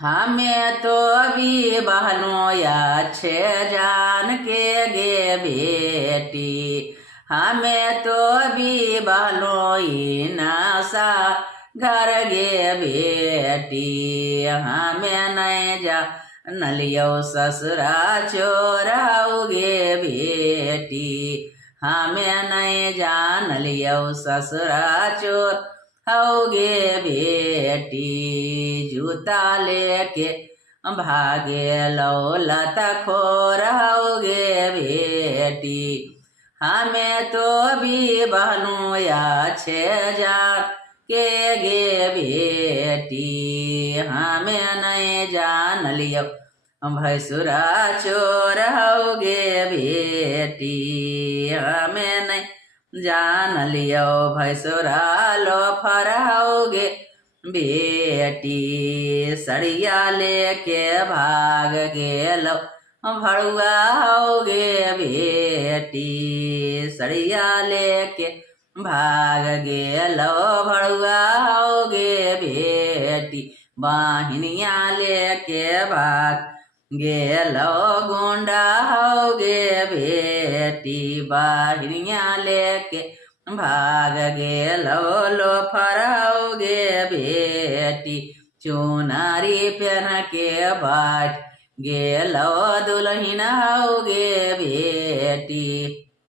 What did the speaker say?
हमें तो अभी बहनों या छे जान के गे बेटी। हमें तो अभी बहनों नशा घर गे बेटी। हमें नहीं जा नलियो ससुरा चोराओगे बेटी। हमें नहीं जान लियो ससुरा चोर होगे बेटी। जूता लेके भागे लौलत खोर होगे बेटी। हमें तो भी बहनों या छे जान के गे बेटी। हमें नहीं जान लियो भैसुरा चोर होगे बेटी। हमें नहीं जान लियो भैसुरा लोफर होगे बेटी। सड़िया लेके भाग गेलो भड़ुआ होगे बेटी। सड़िया लेके भाग गेलो भड़ुआ होगे बेटी। बाहिनिया लेके भाग गेलो गुंडा होगे बेटी। बाहिनिया लेके भाग गेलो लोफर होगे बेटी। चुनारी पहन के बाट गेलो दुल्हन होगे बेटी।